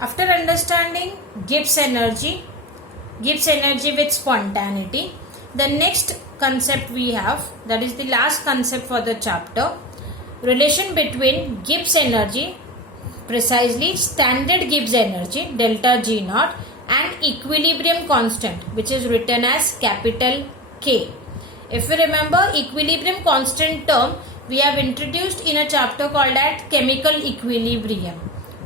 After understanding Gibbs energy with spontaneity, the next concept we have, that is the last concept for the chapter, relation between Gibbs energy, precisely standard Gibbs energy delta G naught, and equilibrium constant, which is written as capital K. If we remember, equilibrium constant term we have introduced in a chapter called at chemical equilibrium.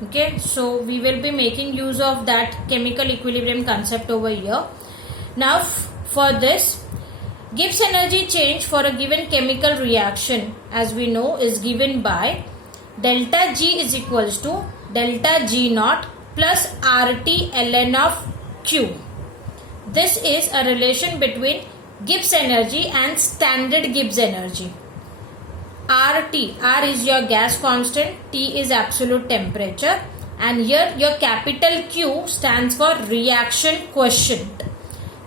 Okay, so we will be making use of that chemical equilibrium concept over here. Now for this, Gibbs energy change for a given chemical reaction, as we know, is given by delta G is equals to delta G naught plus RT ln of Q. This is a relation between Gibbs energy and standard Gibbs energy. RT, R is your gas constant, T is absolute temperature, and here your capital Q stands for reaction quotient.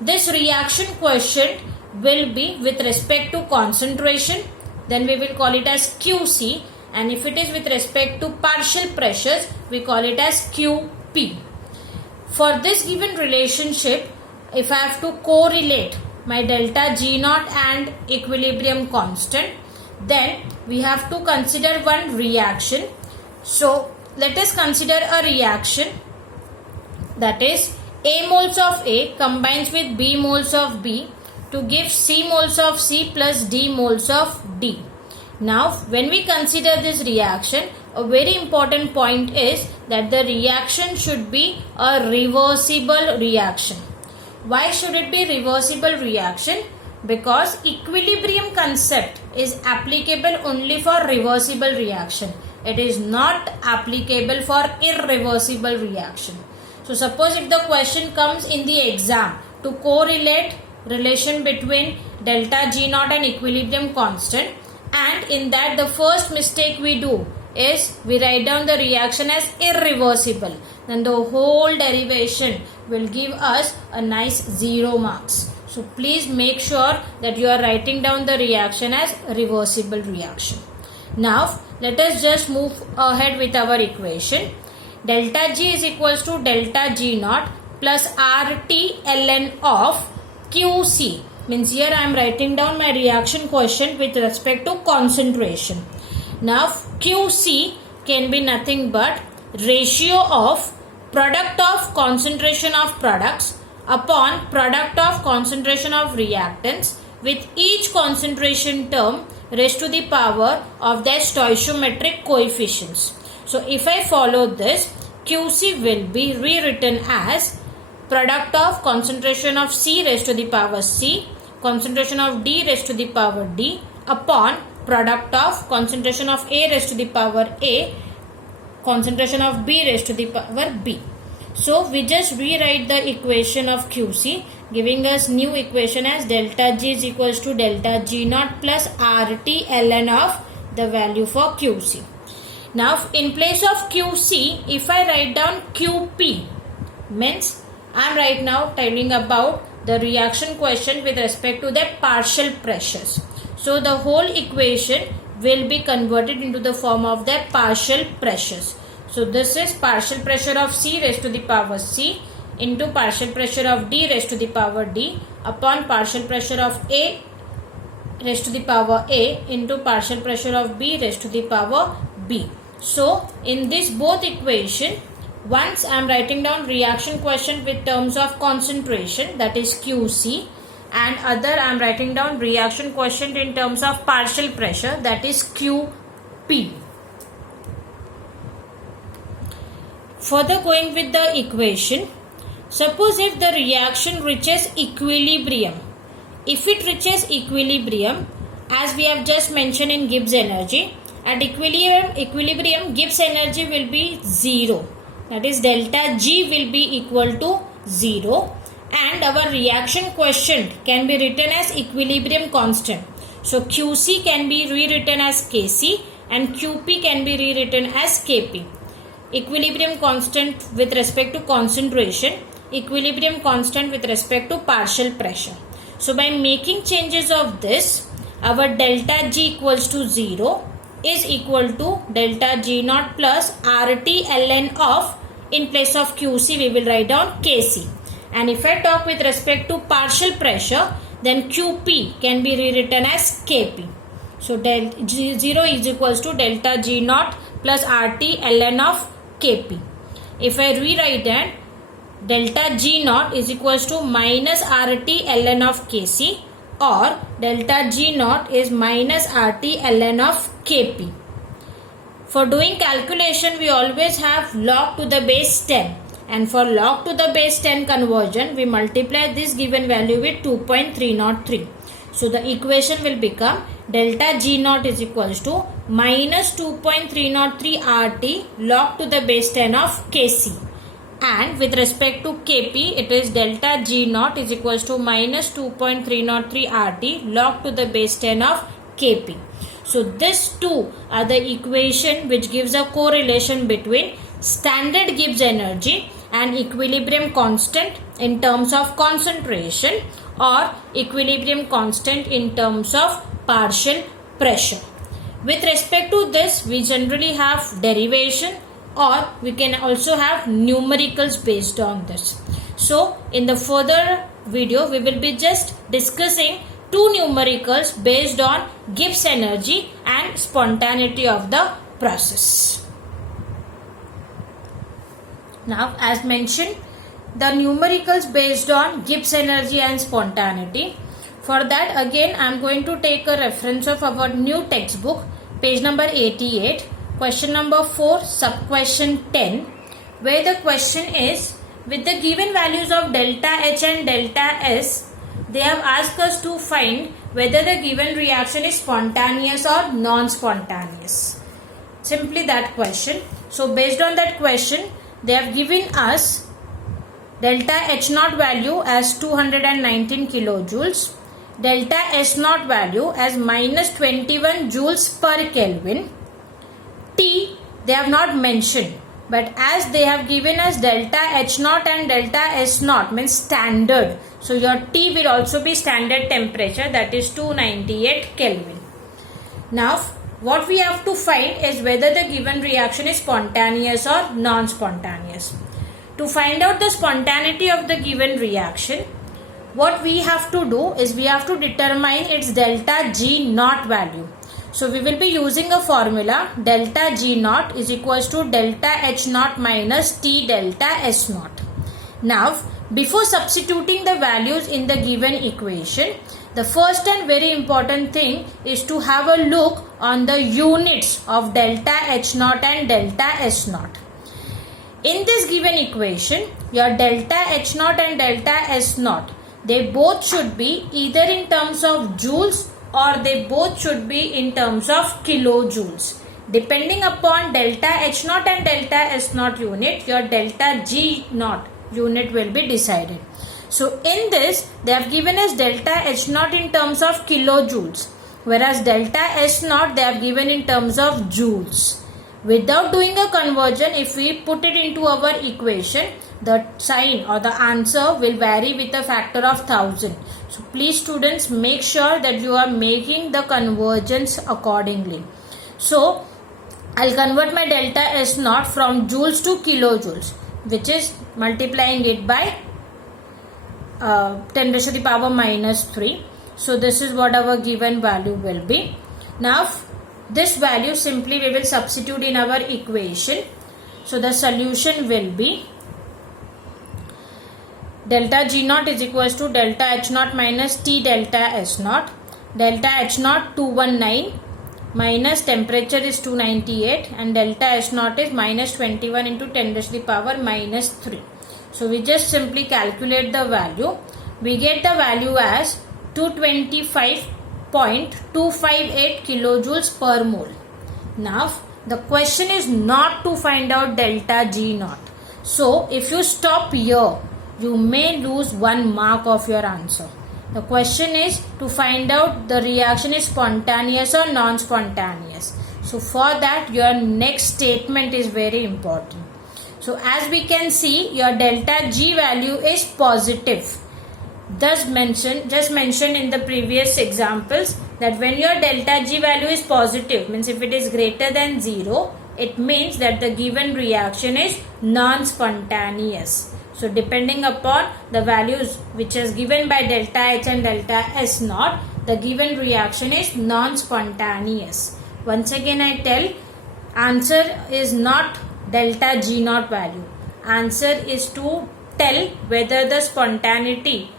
This reaction quotient will be with respect to concentration, then we will call it as QC, and if it is with respect to partial pressures, we call it as QP. For this given relationship, if I have to correlate my delta G naught and equilibrium constant, then we have to consider one reaction. So let us consider a reaction, that is A moles of A combines with B moles of B to give C moles of C plus D moles of D. Now when we consider this reaction, a very important point is that the reaction should be a reversible reaction. Why should it be reversible reaction? Because equilibrium concept is applicable only for reversible reaction. It is not applicable for irreversible reaction. So suppose if the question comes in the exam to correlate relation between delta G naught and equilibrium constant, and in that the first mistake we do is we write down the reaction as irreversible, then the whole derivation will give us a nice 0 marks. So please make sure that you are writing down the reaction as reversible reaction. Now let us just move ahead with our equation. Delta G is equals to delta G naught plus RT ln of QC. Means here I am writing down my reaction quotient with respect to concentration. Now QC can be nothing but ratio of product of concentration of products upon product of concentration of reactants, with each concentration term raised to the power of their stoichiometric coefficients. So if I follow this, QC will be rewritten as product of concentration of C raised to the power C, concentration of D raised to the power D, upon product of concentration of A raised to the power A, concentration of B raised to the power B. So we just rewrite the equation of QC, giving us new equation as delta G is equals to delta G naught plus RT ln of the value for QC. Now in place of QC, if I write down QP, means I am right now telling about the reaction quotient with respect to the partial pressures. So the whole equation will be converted into the form of the partial pressures. So this is partial pressure of C raised to the power C into partial pressure of D raised to the power D upon partial pressure of A raised to the power A into partial pressure of B raised to the power B. So in this both equation, once I am writing down reaction quotient with terms of concentration, that is QC, and other I am writing down reaction quotient in terms of partial pressure, that is QP. Further going with the equation, suppose if the reaction reaches equilibrium. If it reaches equilibrium, as we have just mentioned in Gibbs energy, at equilibrium Gibbs energy will be 0. That is delta G will be equal to 0, and our reaction quotient can be written as equilibrium constant. So QC can be rewritten as KC and QP can be rewritten as KP. Equilibrium constant with respect to concentration, equilibrium constant with respect to partial pressure. So by making changes of this, our delta G equals to 0 is equal to delta G naught plus RT ln of In place of QC, we will write down KC. And if I talk with respect to partial pressure, then QP can be rewritten as KP. So 0 is equals to delta G naught plus RT ln of KP. If I rewrite that, delta G naught is equals to minus RT ln of KC, or delta G naught is minus RT ln of KP. For doing calculation, we always have log to the base 10. And for log to the base 10 conversion, we multiply this given value with 2.303. So the equation will become delta G naught is equals to minus 2.303 RT log to the base 10 of KC. And with respect to KP, it is delta G naught is equals to minus 2.303 RT log to the base 10 of KP. So these two are the equation which gives a correlation between standard Gibbs energy and equilibrium constant in terms of concentration, or equilibrium constant in terms of partial pressure. With respect to this, we generally have derivation, or we can also have numericals based on this. So in the further video, we will be just discussing two numericals based on Gibbs energy and spontaneity of the process. Now, as mentioned, the numericals based on Gibbs energy and spontaneity. For that, again, I am going to take a reference of our new textbook, page number 88, question number 4, sub-question 10, where the question is, with the given values of delta H and delta S, they have asked us to find whether the given reaction is spontaneous or non-spontaneous. Simply that question. So, based on that question, they have given us delta H naught value as 219 kilojoules, delta S naught value as minus 21 joules per Kelvin. T they have not mentioned, but as they have given us delta H naught and delta S naught means standard. So your T will also be standard temperature, that is 298 Kelvin. Now what we have to find is whether the given reaction is spontaneous or non-spontaneous. To find out the spontaneity of the given reaction, what we have to do is we have to determine its delta G naught value. So we will be using a formula, delta G naught is equals to delta H naught minus T delta S naught. Now before substituting the values in the given equation, the first and very important thing is to have a look on the units of delta H naught and delta S naught. In this given equation, your delta H naught and delta S naught, they both should be either in terms of joules or they both should be in terms of kilojoules. Depending upon delta H naught and delta S naught unit, your delta G naught unit will be decided. So in this, they have given us delta H naught in terms of kilojoules, whereas delta S naught they have given in terms of joules. Without doing a conversion, if we put it into our equation, the sign or the answer will vary with a factor of 1000. So please students, make sure that you are making the conversions accordingly. So I'll convert my delta S naught from joules to kilojoules, which is multiplying it by 10 raised to the power minus 3. So this is what our given value will be. Now this value simply we will substitute in our equation. So the solution will be delta G naught is equals to delta H naught minus T delta S naught. Delta H naught 219 minus temperature is 298 and delta S naught is minus 21 into 10 raised to the power minus 3. So we just simply calculate the value. We get the value as 225.258 kilojoules per mole. Now the question is not to find out delta G naught. So if you stop here, you may lose 1 mark of your answer. The question is to find out the reaction is spontaneous or non-spontaneous. So for that, your next statement is very important. So as we can see, your delta G value is positive. Just mentioned in the previous examples that when your delta G value is positive, means if it is greater than 0, it means that the given reaction is non-spontaneous. So depending upon the values which is given by delta H and delta S naught, the given reaction is non-spontaneous. Once again I tell, answer is not delta G naught value. Answer is to tell whether the spontaneity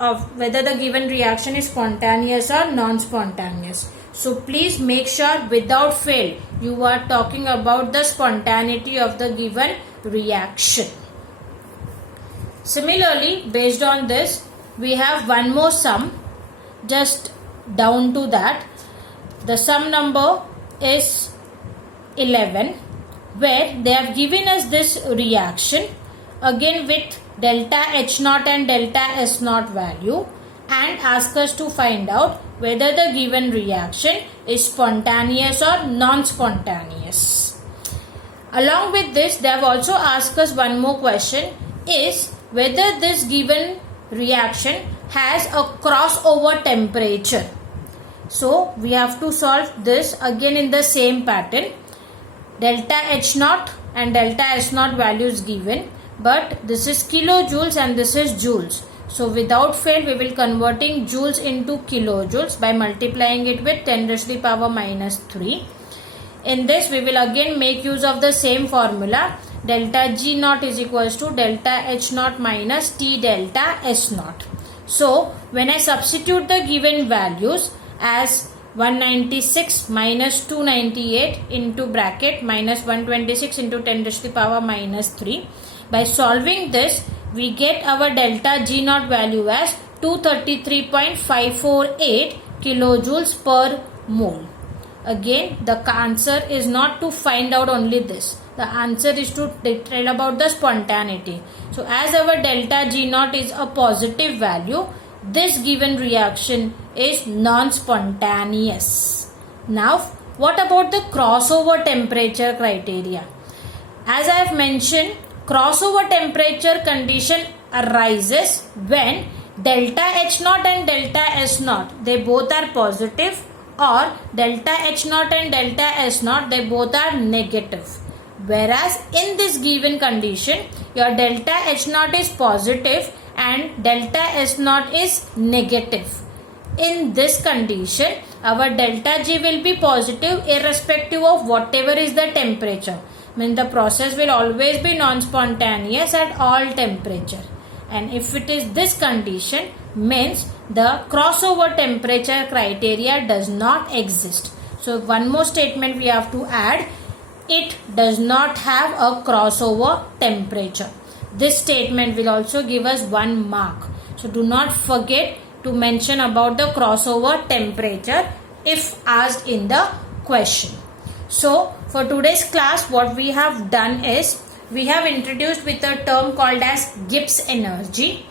of whether the given reaction is spontaneous or non-spontaneous. So please make sure without fail you are talking about the spontaneity of the given reaction. Similarly, based on this, we have one more sum just down to that. The sum number is 11, where they have given us this reaction again with delta H naught and delta S naught value and ask us to find out whether the given reaction is spontaneous or non-spontaneous. Along with this, they have also asked us one more question, is whether this given reaction has a crossover temperature. So we have to solve this again in the same pattern. Delta H naught and delta S naught values given, but this is kilojoules and this is joules. So without fail we will converting joules into kilojoules by multiplying it with 10 raised to the power minus 3. In this we will again make use of the same formula. Delta G naught is equals to delta H naught minus T delta S naught. So when I substitute the given values as 196 minus 298 into bracket minus 126 into 10 raised to the power minus 3. By solving this, we get our delta G naught value as 233.548 kilojoules per mole. Again, the answer is not to find out only this. The answer is to tell about the spontaneity. So as our delta G naught is a positive value, this given reaction is non-spontaneous. Now, what about the crossover temperature criteria? As I have mentioned, crossover temperature condition arises when delta H naught and delta S naught, they both are positive, or delta H naught and delta S naught, they both are negative. Whereas in this given condition, your delta H naught is positive and delta S naught is negative. In this condition, our delta G will be positive irrespective of whatever is the temperature. Means the process will always be non-spontaneous at all temperature. And if it is this condition, means the crossover temperature criteria does not exist. So one more statement we have to add. It does not have a crossover temperature. This statement will also give us 1 mark. So do not forget to mention about the crossover temperature if asked in the question. So for today's class, what we have done is we have introduced with a term called as Gibbs energy.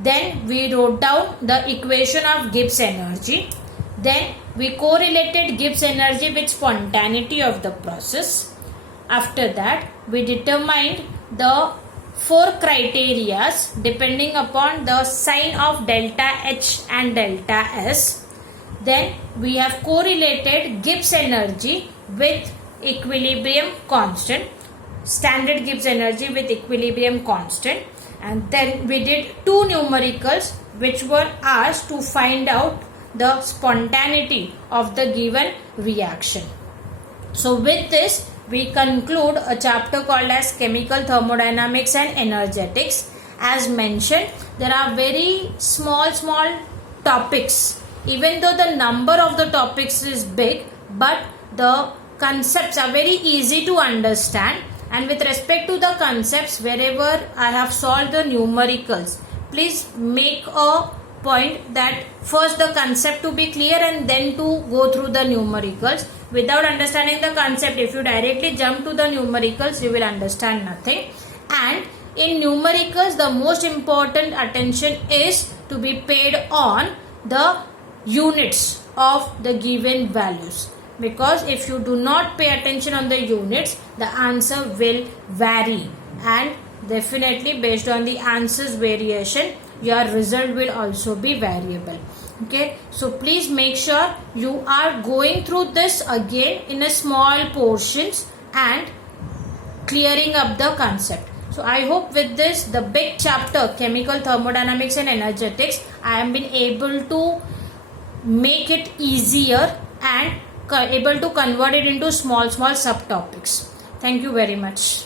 Then we wrote down the equation of Gibbs energy. Then we correlated Gibbs energy with spontaneity of the process. After that, we determined the 4 criteria depending upon the sign of delta H and delta S. Then we have correlated Gibbs energy with equilibrium constant, standard Gibbs energy with equilibrium constant, and then we did 2 numericals which were asked to find out the spontaneity of the given reaction. So with this, we conclude a chapter called as Chemical Thermodynamics and Energetics. As mentioned, there are very small topics. Even though the number of the topics is big, but the concepts are very easy to understand. And with respect to the concepts, wherever I have solved the numericals, please make a point that first the concept to be clear and then to go through the numericals. Without understanding the concept, if you directly jump to the numericals, you will understand nothing. And in numericals, the most important attention is to be paid on the units of the given values. Because if you do not pay attention on the units, the answer will vary. And definitely based on the answers variation, your result will also be variable. Okay, so please make sure you are going through this again in a small portions and clearing up the concept. So I hope with this, the big chapter chemical thermodynamics and energetics, I am been able to make it easier and able to convert it into small subtopics. Thank you very much.